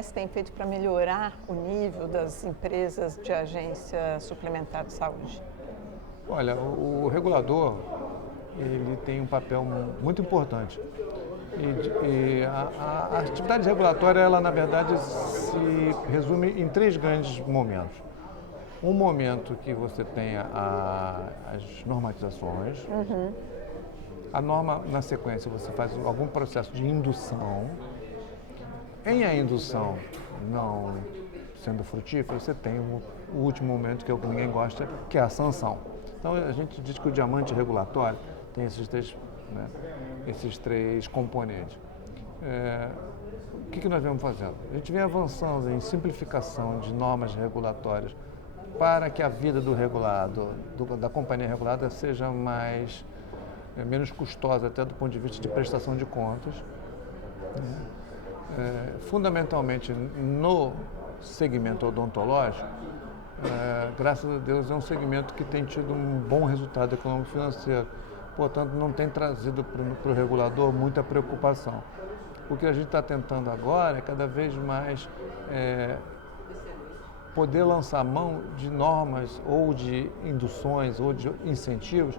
OMS tem feito para melhorar o nível das empresas de agência suplementar de saúde? Olha, o regulador, ele tem um papel muito importante. A atividade regulatória, ela na verdade se resume em três grandes momentos. Um momento que você tem as normatizações, a norma, na sequência, você faz algum processo de indução. Em a indução não sendo frutífera, você tem o último momento, que é o que ninguém gosta, que é a sanção. Então, a gente diz que o diamante regulatório tem esses três componentes. O que nós vemos fazendo? A gente vem avançando em simplificação de normas regulatórias para que a vida do regulado, da companhia regulada, seja menos custosa, até do ponto de vista de prestação de contas. Fundamentalmente no segmento odontológico, graças a Deus é um segmento que tem tido um bom resultado econômico-financeiro, portanto não tem trazido para o regulador muita preocupação. O que a gente está tentando agora é cada vez mais poder lançar mão de normas ou de induções ou de incentivos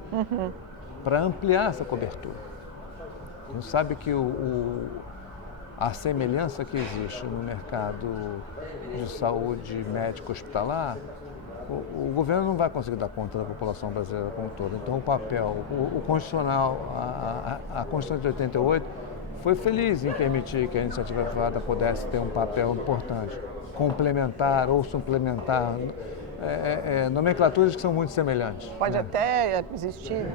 para ampliar essa cobertura. A gente sabe que a semelhança que existe no mercado de saúde médico-hospitalar, o governo não vai conseguir dar conta da população brasileira como um todo. Então, o papel, o constitucional, a Constituição de 88 foi feliz em permitir que a iniciativa privada pudesse ter um papel importante, complementar ou suplementar nomenclaturas que são muito semelhantes. Pode até existir,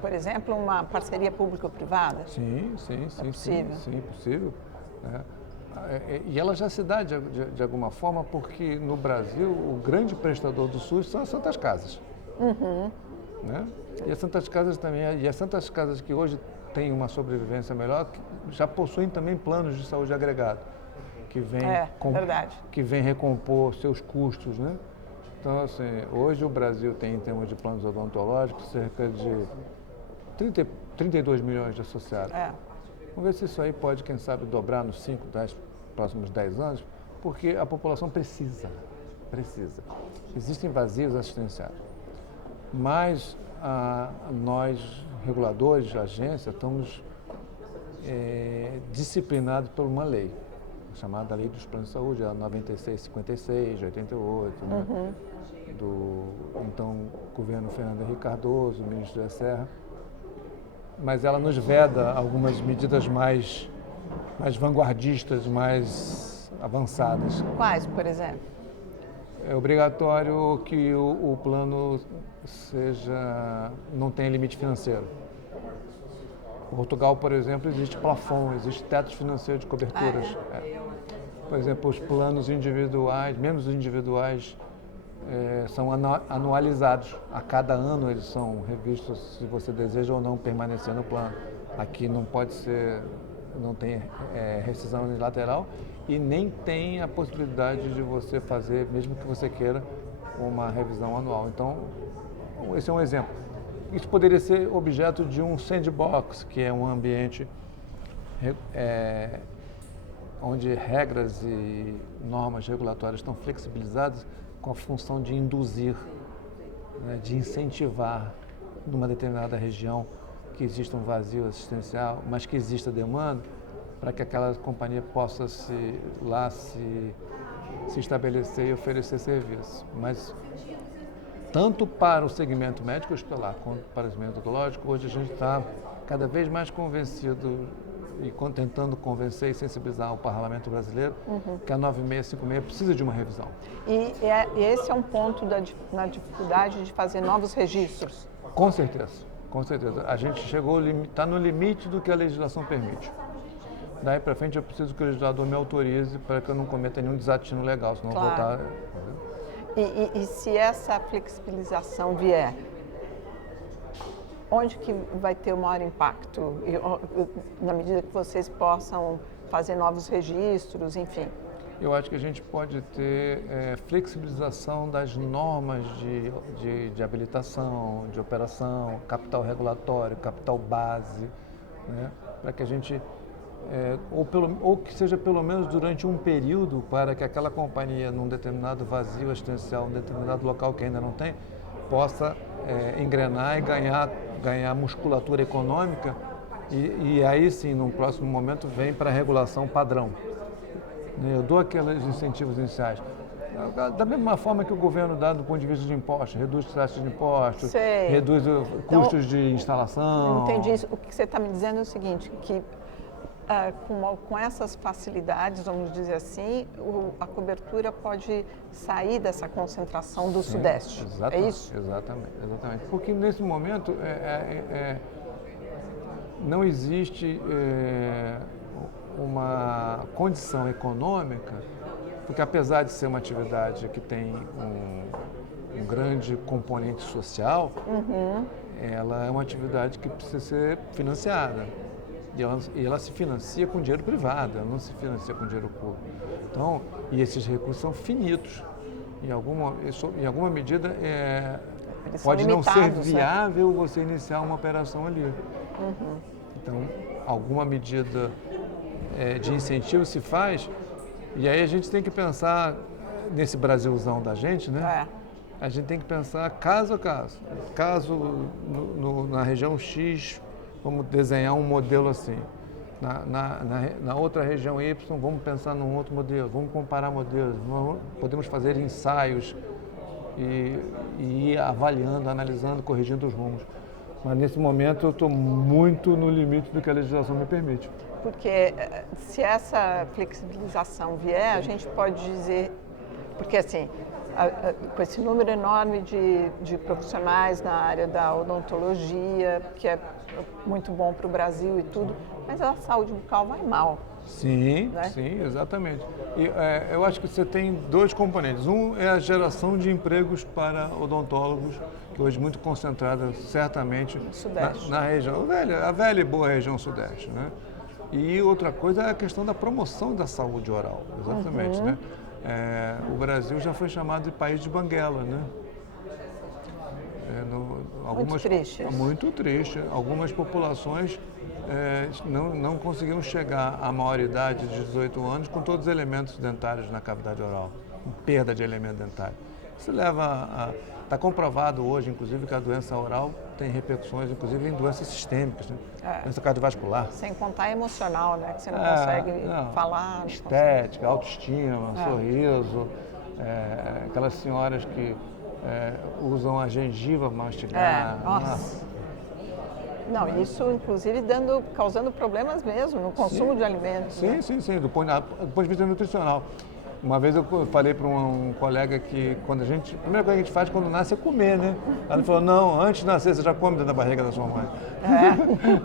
por exemplo, uma parceria público-privada? Sim, possível. Sim, possível. E ela já se dá de alguma forma porque no Brasil o grande prestador do SUS são as Santas Casas. Né? E as Santas Casas também, e as Santas Casas que hoje têm uma sobrevivência melhor, já possuem também planos de saúde agregado, que vem recompor seus custos, né? Então, assim, hoje o Brasil tem, em termos de planos odontológicos, cerca de 32 milhões de associados. Vamos ver se isso aí pode, quem sabe, dobrar nos 5, próximos 10 anos, porque a população precisa. Existem vazios assistenciais. Mas nós, reguladores de agência, estamos disciplinados por uma lei, chamada Lei dos Planos de Saúde, a 9656, de 88, né? Do então governo Fernando Henrique Cardoso, ministro da Serra. Mas ela nos veda algumas medidas mais vanguardistas, mais avançadas. Quais, por exemplo? É obrigatório que o plano não tenha limite financeiro. Em Portugal, por exemplo, existe plafond, existe teto financeiro de coberturas. Por exemplo, os planos individuais, membros individuais, são anualizados. A cada ano eles são revistos se você deseja ou não permanecer no plano. Aqui não pode ser, não tem rescisão unilateral e nem tem a possibilidade de você fazer, mesmo que você queira, uma revisão anual. Então, esse é um exemplo. Isso poderia ser objeto de um sandbox, que é um ambiente onde regras e normas regulatórias estão flexibilizadas com a função de induzir, né, de incentivar numa determinada região que exista um vazio assistencial, mas que exista demanda, para que aquela companhia possa se estabelecer e oferecer serviço. Mas tanto para o segmento médico hospitalar quanto para o segmento odontológico, hoje a gente está cada vez mais convencido e tentando convencer e sensibilizar o parlamento brasileiro que a 9656 precisa de uma revisão. E esse é um ponto na dificuldade de fazer novos registros? Com certeza. A gente está no limite do que a legislação permite. Daí para frente eu preciso que o legislador me autorize para que eu não cometa nenhum desatino legal, senão claro. voltar... E se essa flexibilização vier, onde que vai ter o maior impacto? Na medida que vocês possam fazer novos registros, enfim. Eu acho que a gente pode ter flexibilização das normas de habilitação, de operação, capital regulatório, capital base, né? Para que a gente ou que seja pelo menos durante um período para que aquela companhia, num determinado vazio assistencial, num determinado local que ainda não tem, possa engrenar e ganhar musculatura econômica e aí sim, num próximo momento, vem para a regulação padrão. Eu dou aqueles incentivos iniciais. Da mesma forma que o governo dá do ponto de vista de impostos, reduz taxas de impostos, reduz custos de instalação. Entendi isso. O que você está me dizendo é o seguinte, que com essas facilidades, vamos dizer assim, a cobertura pode sair dessa concentração do Sudeste. Exatamente, é isso? Exatamente. Porque nesse momento não existe uma condição econômica, porque apesar de ser uma atividade que tem um grande componente social, ela é uma atividade que precisa ser financiada. E ela se financia com dinheiro privado, ela não se financia com dinheiro público. Então, e esses recursos são finitos. Em alguma medida, pode não ser viável você iniciar uma operação ali. Então, alguma medida de incentivo se faz, e aí a gente tem que pensar nesse Brasilzão da gente, né? A gente tem que pensar caso a caso. Caso na região X, vamos desenhar um modelo assim. Na outra região Y, vamos pensar num outro modelo, vamos comparar modelos, podemos fazer ensaios e ir avaliando, analisando, corrigindo os rumos. Mas nesse momento eu estou muito no limite do que a legislação me permite. Porque se essa flexibilização vier, a gente pode dizer, porque assim, com esse número enorme de profissionais na área da odontologia, que é muito bom para o Brasil e tudo, mas a saúde bucal vai mal. Sim, né? Sim, exatamente. E eu acho que você tem dois componentes. Um é a geração de empregos para odontólogos, que hoje é muito concentrada certamente na região, a velha e boa região Sudeste, né? E outra coisa é a questão da promoção da saúde oral, exatamente, né? O Brasil já foi chamado de país de Banguela, né? Muito triste. Muito triste. Algumas populações não conseguiam chegar à maioridade de 18 anos com todos os elementos dentários na cavidade oral, com perda de elemento dentário. Isso leva está comprovado hoje, inclusive, que a doença oral tem repercussões, inclusive, em doenças sistêmicas, né? Doença cardiovascular. Sem contar emocional, né? Que você não consegue falar. Estética, autoestima, sorriso. Aquelas senhoras que usam a gengiva para mastigar. Nossa. Não, isso, inclusive, causando problemas mesmo no consumo de alimentos. Sim, do ponto de vista nutricional. Uma vez eu falei para um colega que a primeira coisa que a gente faz quando nasce é comer, né? Ela falou, não, antes de nascer você já come dentro da barriga da sua mãe.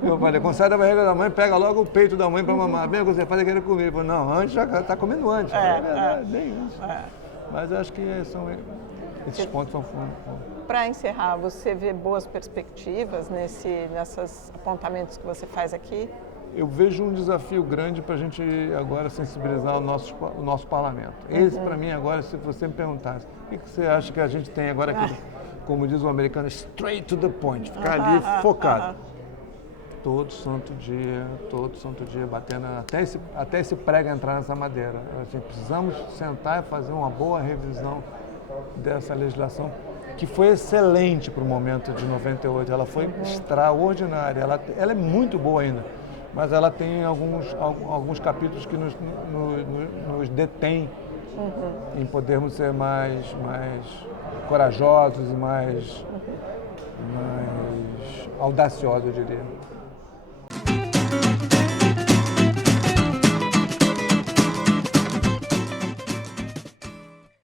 Eu falei, quando sai da barriga da mãe, pega logo o peito da mãe para mamar. Bem, você faz querer comer. Ele falou, não, antes já está comendo antes. É verdade, bem isso. Mas acho que esses pontos são fundos. Para encerrar, você vê boas perspectivas nesses apontamentos que você faz aqui? Eu vejo um desafio grande para a gente agora sensibilizar o nosso parlamento. Esse, para mim, agora, se você me perguntasse, o que você acha que a gente tem agora, como diz o americano, straight to the point, ficar ali focado. Todo santo dia, batendo, até esse prego entrar nessa madeira. Precisamos sentar e fazer uma boa revisão dessa legislação, que foi excelente para o momento de 98. Ela foi extraordinária, ela é muito boa ainda. Mas ela tem alguns capítulos que nos detêm em podermos ser mais corajosos e mais audaciosos, eu diria.